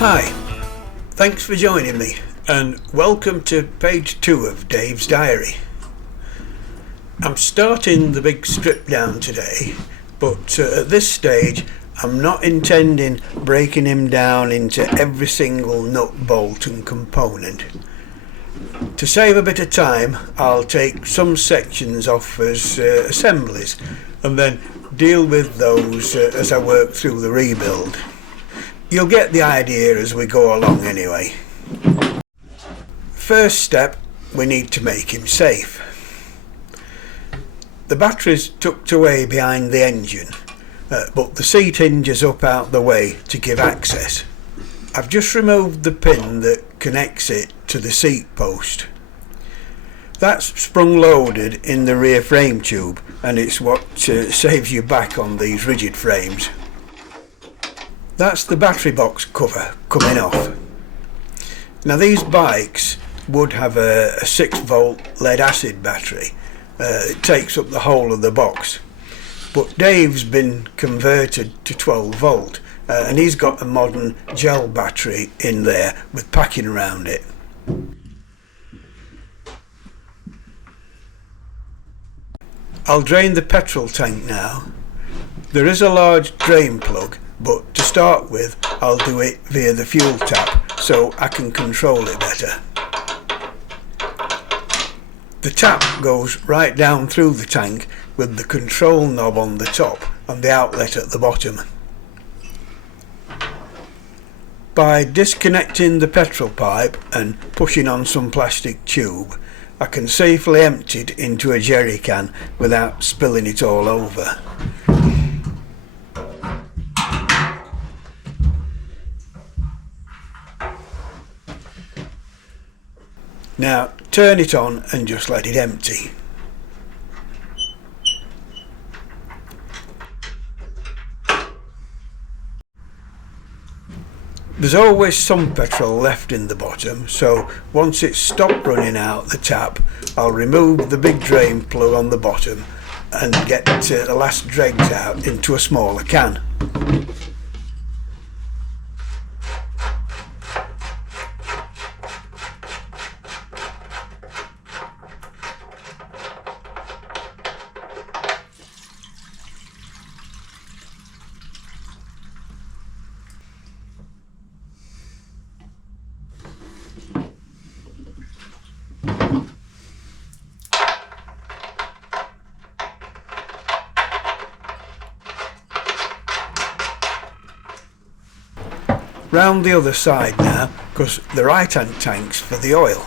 Hi, thanks for joining me and welcome to page 2 of Dave's diary. I'm starting the big strip down today, but at this stage I'm not intending breaking him down into every single nut, bolt and component. To save a bit of time, I'll take some sections off as assemblies and then deal with those as I work through the rebuild. You'll get the idea as we go along anyway. First step, we need to make him safe. The battery's tucked away behind the engine, but the seat hinge is up out the way to give access. I've just removed the pin that connects it to the seat post. That's sprung loaded in the rear frame tube, and it's what saves you back on these rigid frames. That's the battery box cover coming off. Now these bikes would have a 6-volt lead acid battery. It takes up the whole of the box, but Dave's been converted to 12 volt and he's got a modern gel battery in there with packing around it. I'll drain the petrol tank now. There is a large drain plug, but to start with I'll do it via the fuel tap so I can control it better. The tap goes right down through the tank with the control knob on the top and the outlet at the bottom. By disconnecting the petrol pipe and pushing on some plastic tube, I can safely empty it into a jerry can without spilling it all over. Now turn it on and just let it empty. There's always some petrol left in the bottom, so once it's stopped running out the tap, I'll remove the big drain plug on the bottom and get the last dregs out into a smaller can. Round the other side now, because the right hand tank's for the oil.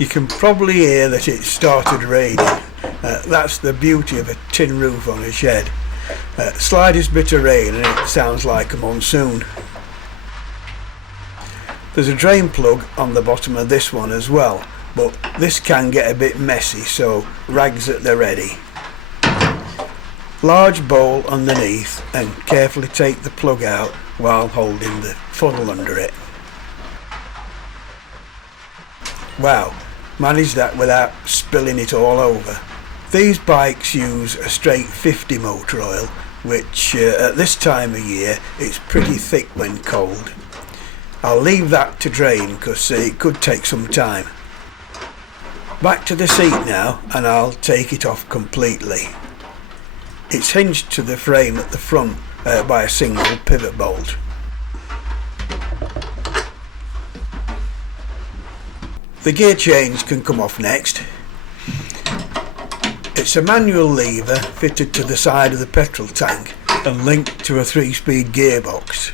You can probably hear that it started raining. That's the beauty of a tin roof on a shed. Slightest bit of rain and it sounds like a monsoon. There's a drain plug on the bottom of this one as well, but this can get a bit messy, so rags at the ready. Large bowl underneath and carefully take the plug out while holding the funnel under it. Wow, managed that without spilling it all over. These bikes use a straight 50 motor oil, which at this time of year it's pretty thick when cold. I'll leave that to drain because it could take some time. Back to the seat now and I'll take it off completely. It's hinged to the frame at the front by a single pivot bolt. The gear change can come off next. It's a manual lever fitted to the side of the petrol tank and linked to a 3-speed gearbox.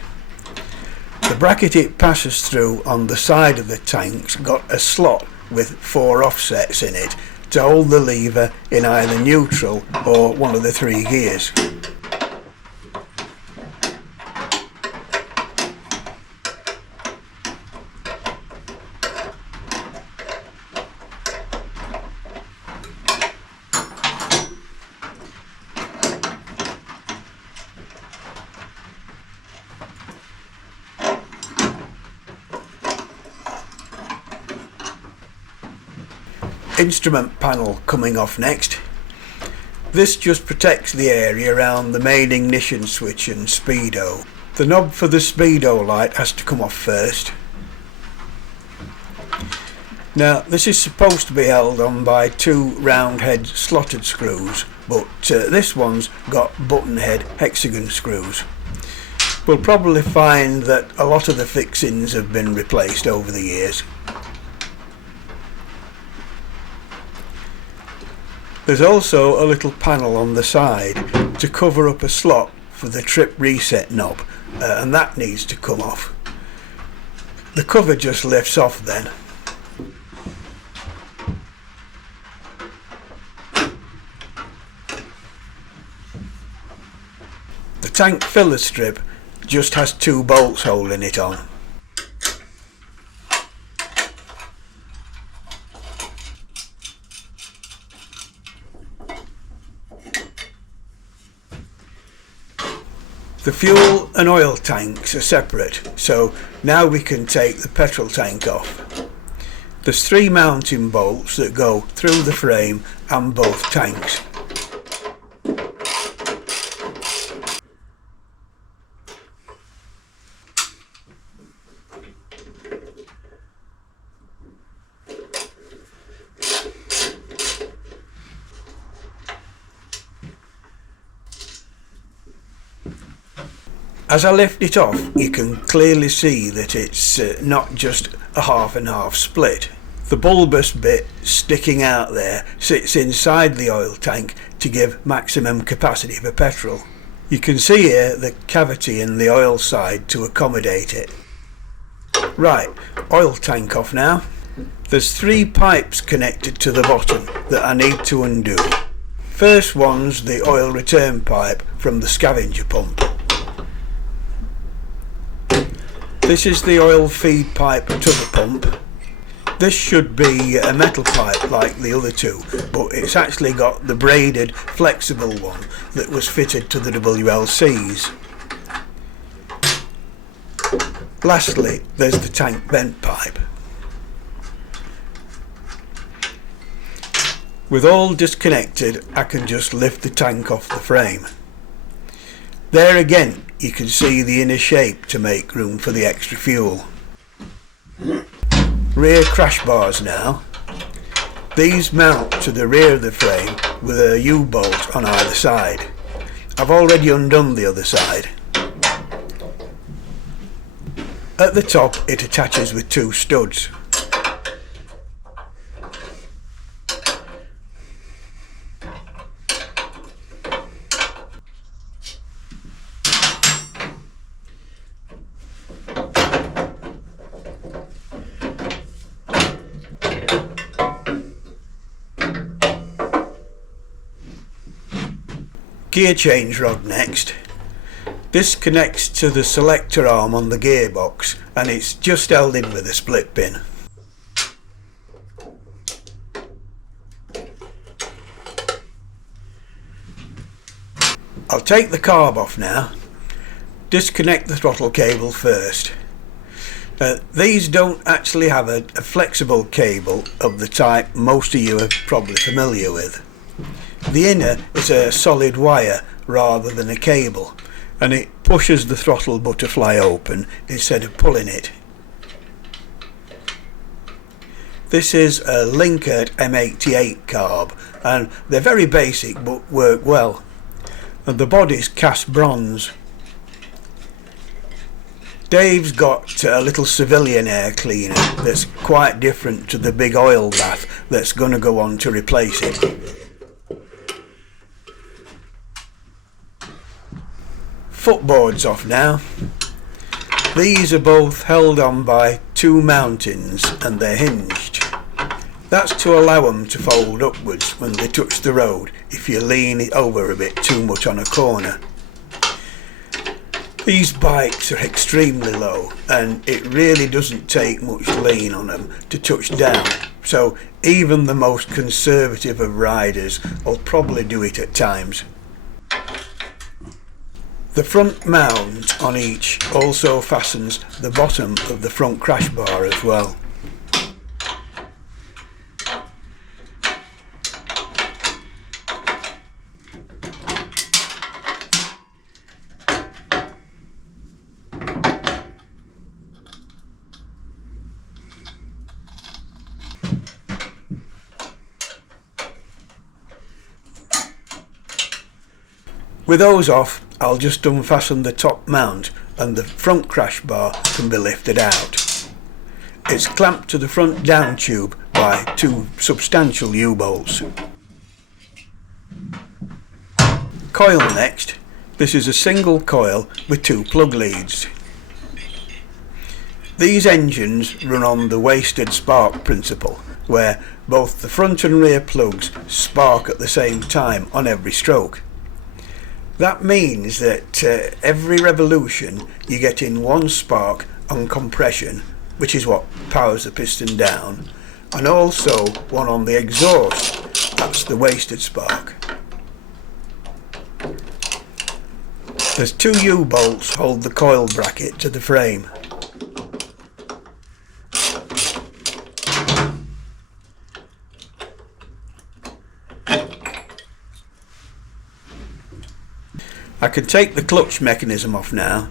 The bracket it passes through on the side of the tank's got a slot with 4 offsets in it to hold the lever in either neutral or one of the 3 gears. Instrument panel coming off next. This just protects the area around the main ignition switch and speedo. The knob for the speedo light has to come off first. Now this is supposed to be held on by 2 round head slotted screws, but this one's got button head hexagon screws. We'll probably find that a lot of the fixings have been replaced over the years. There's also a little panel on the side to cover up a slot for the trip reset knob, and that needs to come off. The cover just lifts off then. The tank filler strip just has 2 bolts holding it on. The fuel and oil tanks are separate, so now we can take the petrol tank off. There's 3 mounting bolts that go through the frame and both tanks. As I lift it off, you can clearly see that it's not just a half and half split. The bulbous bit sticking out there sits inside the oil tank to give maximum capacity for petrol. You can see here the cavity in the oil side to accommodate it. Right, oil tank off now. There's 3 pipes connected to the bottom that I need to undo. First one's the oil return pipe from the scavenger pump. This is the oil feed pipe to the pump. This should be a metal pipe like the other 2, but it's actually got the braided flexible one that was fitted to the WLCs. Lastly, there's the tank vent pipe. With all disconnected, I can just lift the tank off the frame. There again, you can see the inner shape to make room for the extra fuel. Rear crash bars now. These mount to the rear of the frame with a U-bolt on either side. I've already undone the other side. At the top it attaches with 2 studs. Gear change rod next. This connects to the selector arm on the gearbox and it's just held in with a split pin. I'll take the carb off now. Disconnect the throttle cable first. These don't actually have a flexible cable of the type most of you are probably familiar with. The inner is a solid wire rather than a cable, and it pushes the throttle butterfly open instead of pulling it. This is a Linkert M88 carb, and they're very basic but work well. And the body's cast bronze. Dave's got a little civilian air cleaner that's quite different to the big oil bath that's going to go on to replace it. Footboards off now. These are both held on by 2 mountings and they're hinged. That's to allow them to fold upwards when they touch the road if you lean it over a bit too much on a corner. These bikes are extremely low and it really doesn't take much lean on them to touch down, so even the most conservative of riders will probably do it at times. The front mount on each also fastens the bottom of the front crash bar as well. With those off, I'll just unfasten the top mount and the front crash bar can be lifted out. It's clamped to the front down tube by two substantial U-bolts. Coil next. This is a single coil with two plug leads. These engines run on the wasted spark principle, where both the front and rear plugs spark at the same time on every stroke. That means that every revolution you get in one spark on compression, which is what powers the piston down, and also one on the exhaust, that's the wasted spark. There's two U-bolts hold the coil bracket to the frame. I can take the clutch mechanism off now.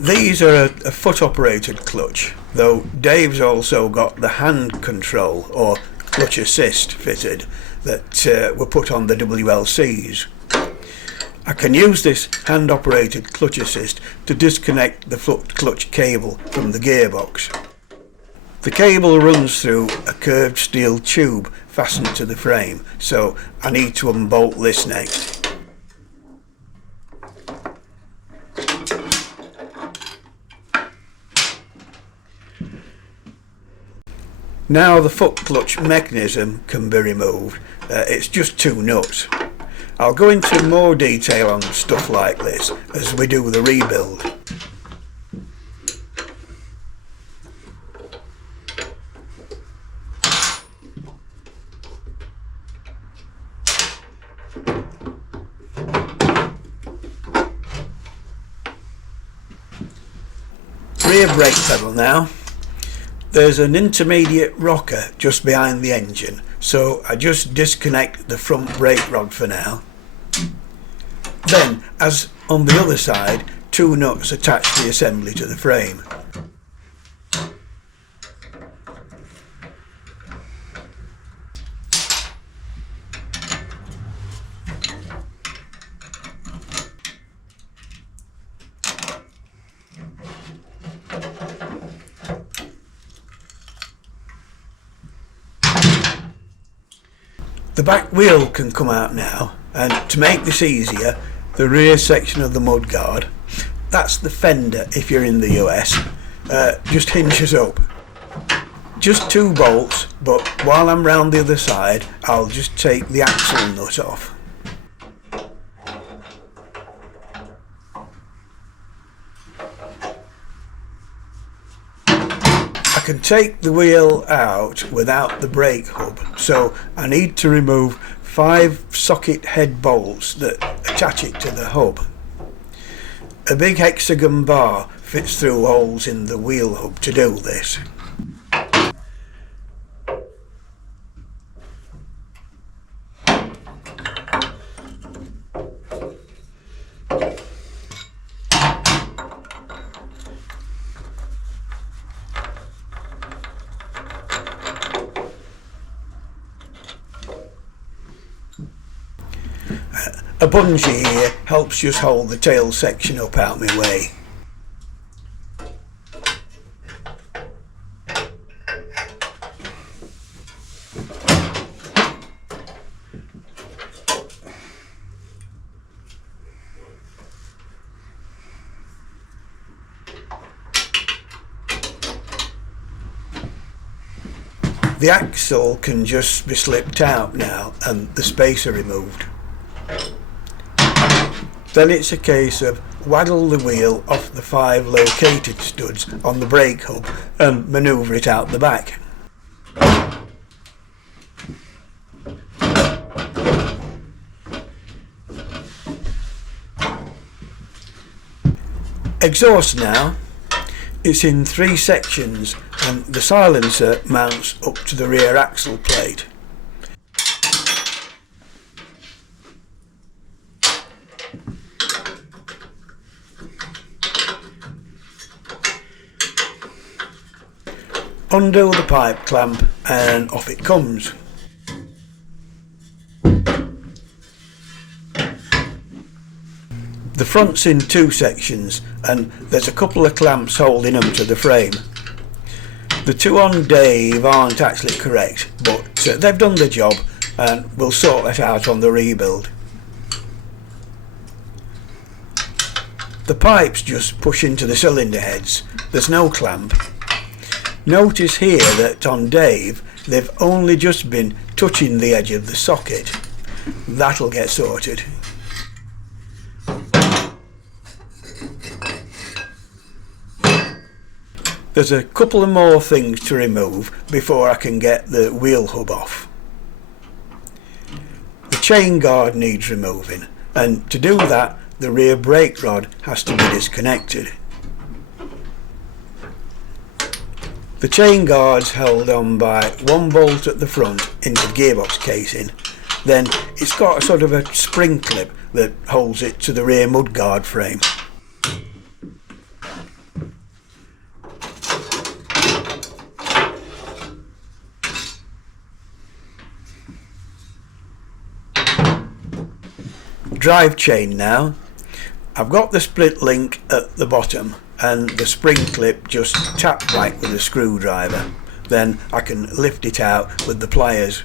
These are a foot operated clutch, though Dave's also got the hand control or clutch assist fitted that were put on the WLCs. I can use this hand operated clutch assist to disconnect the foot clutch cable from the gearbox. The cable runs through a curved steel tube fastened to the frame, so I need to unbolt this next. Now the foot clutch mechanism can be removed. It's just two nuts. I'll go into more detail on stuff like this as we do the rebuild. Rear brake pedal now. There's an intermediate rocker just behind the engine, so I just disconnect the front brake rod for now. Then, as on the other side, two nuts attach the assembly to the frame. The back wheel can come out now, and to make this easier, the rear section of the mudguard, that's the fender if you're in the US, just hinges up. Just two bolts, but while I'm round the other side, I'll just take the axle nut off. I can take the wheel out without the brake hub, so I need to remove 5 socket head bolts that attach it to the hub. A big hexagon bar fits through holes in the wheel hub to do this. A bungee here helps just hold the tail section up out my way. The axle can just be slipped out now and the spacer removed. Then it's a case of waddle the wheel off the 5 located studs on the brake hub and manoeuvre it out the back. Exhaust now. It's in 3 sections and the silencer mounts up to the rear axle plate. Undo the pipe clamp and off it comes. The front's in two sections and there's a couple of clamps holding them to the frame. The two on Dave aren't actually correct, but they've done the job and we'll sort that out on the rebuild. The pipes just push into the cylinder heads, there's no clamp. Notice here that on Dave they've only just been touching the edge of the socket. That'll get sorted. There's a couple of more things to remove before I can get the wheel hub off. The chain guard needs removing, and to do that the rear brake rod has to be disconnected. The chain guard's held on by one bolt at the front into the gearbox casing, then it's got a sort of a spring clip that holds it to the rear mudguard frame. Drive chain now. I've got the split link at the bottom and the spring clip just tapped right with a screwdriver. Then I can lift it out with the pliers.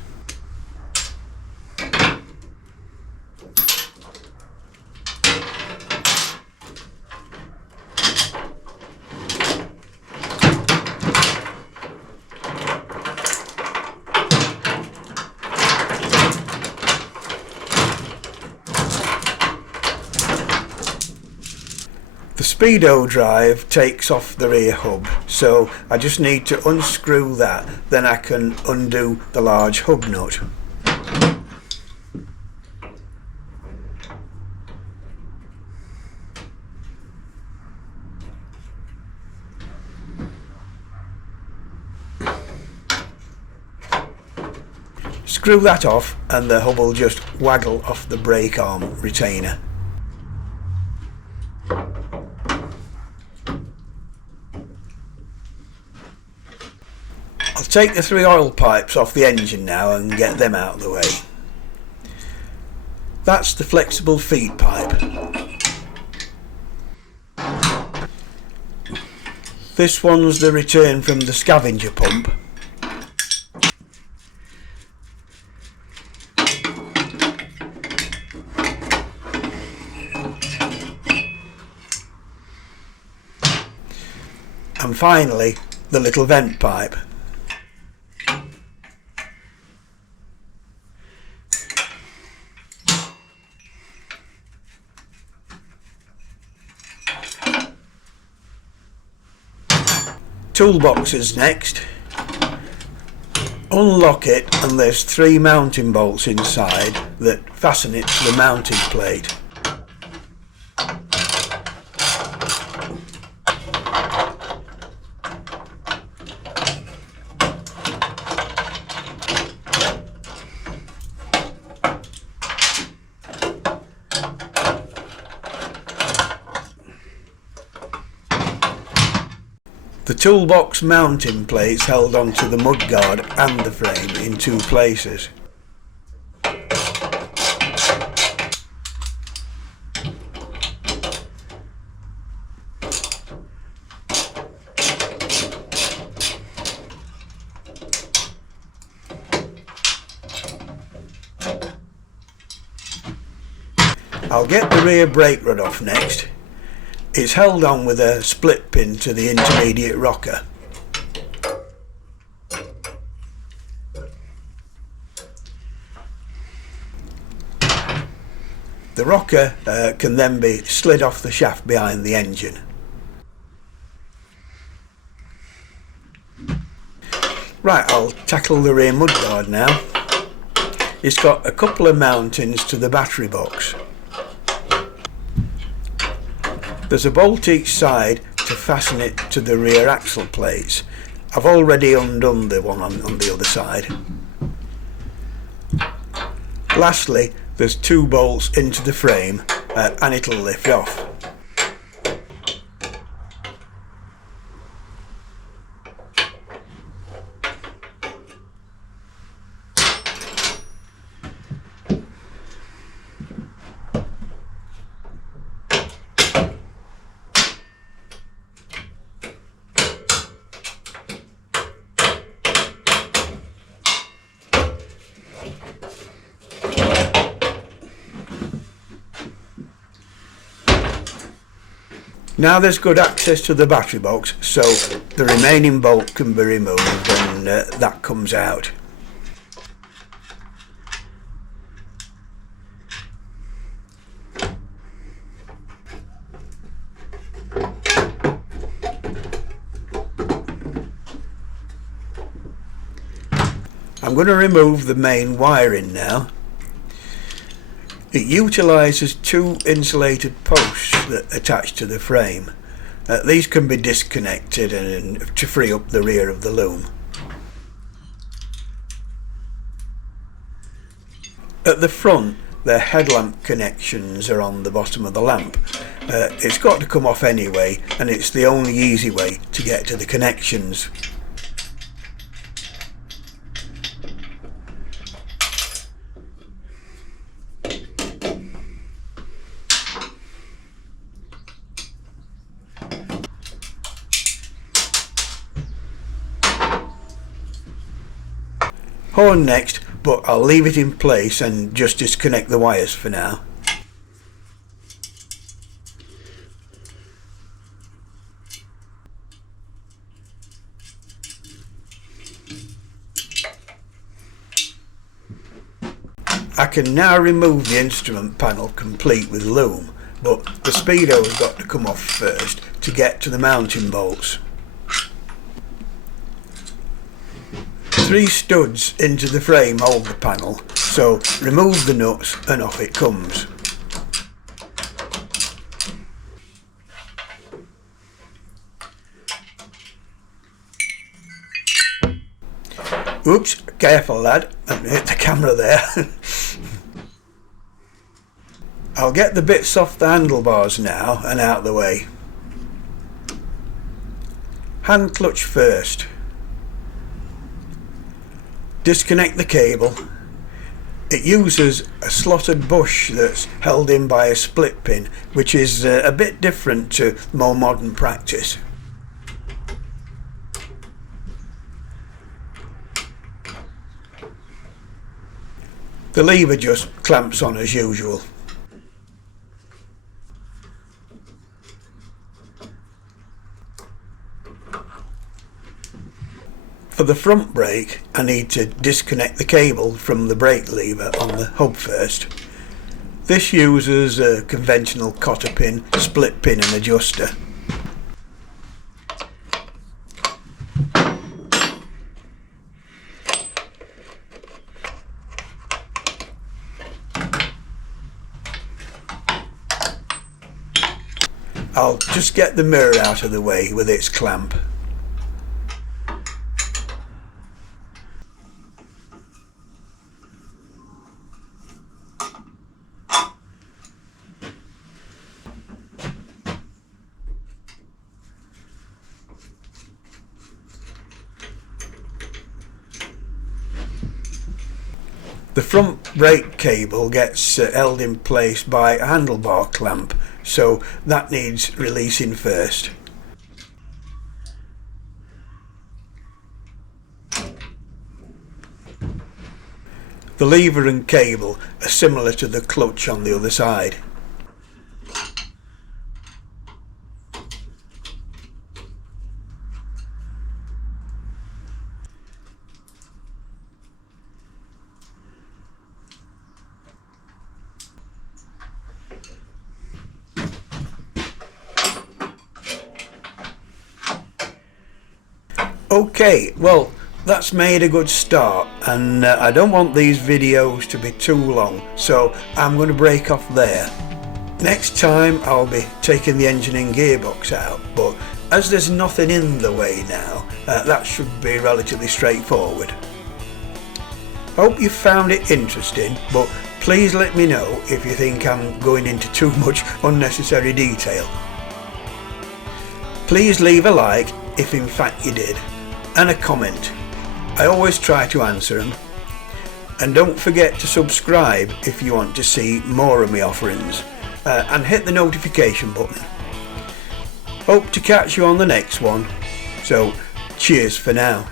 The speedo drive takes off the rear hub, so I just need to unscrew that, then I can undo the large hub nut. Screw that off and the hub will just waggle off the brake arm retainer. I'll take the 3 oil pipes off the engine now and get them out of the way. That's the flexible feed pipe. This one's the return from the scavenger pump. And finally, the little vent pipe. Toolboxes next. Unlock it and there's 3 mounting bolts inside that fasten it to the mounting plate. The toolbox mounting plates held onto the mudguard and the frame in 2 places. I'll get the rear brake rod off next. It's held on with a split pin to the intermediate rocker. The rocker can then be slid off the shaft behind the engine. Right, I'll tackle the rear mudguard now. It's got a couple of mountings to the battery box. There's a bolt each side to fasten it to the rear axle plates. I've already undone the one on the other side. Lastly, there's 2 bolts into the frame and it'll lift off. Now there's good access to the battery box, so the remaining bolt can be removed and that comes out. I'm going to remove the main wiring now. It utilises two insulated posts that attach to the frame. These can be disconnected and to free up the rear of the loom. At the front, the headlamp connections are on the bottom of the lamp. It's got to come off anyway, and it's the only easy way to get to the connections. Horn next, but I'll leave it in place and just disconnect the wires for now. I can now remove the instrument panel complete with loom, but the speedo has got to come off first to get to the mounting bolts. 3 studs into the frame hold the panel, so remove the nuts and off it comes. Oops, careful lad, I hit the camera there. I'll get the bits off the handlebars now and out of the way. Hand clutch first. Disconnect the cable. It uses a slotted bush that's held in by a split pin, which is a bit different to more modern practice. The lever just clamps on as usual. For the front brake, I need to disconnect the cable from the brake lever on the hub first. This uses a conventional cotter pin, split pin and adjuster. I'll just get the mirror out of the way with its clamp. The front brake cable gets held in place by a handlebar clamp, so that needs releasing first. The lever and cable are similar to the clutch on the other side. Okay, well, that's made a good start, and I don't want these videos to be too long, so I'm going to break off there. Next time I'll be taking the engine and gearbox out, but as there's nothing in the way now, that should be relatively straightforward. Hope you found it interesting, but please let me know if you think I'm going into too much unnecessary detail. Please leave a like if in fact you did, and a comment. I always try to answer them. And don't forget to subscribe if you want to see more of my offerings, and hit the notification button. Hope to catch you on the next one, so cheers for now.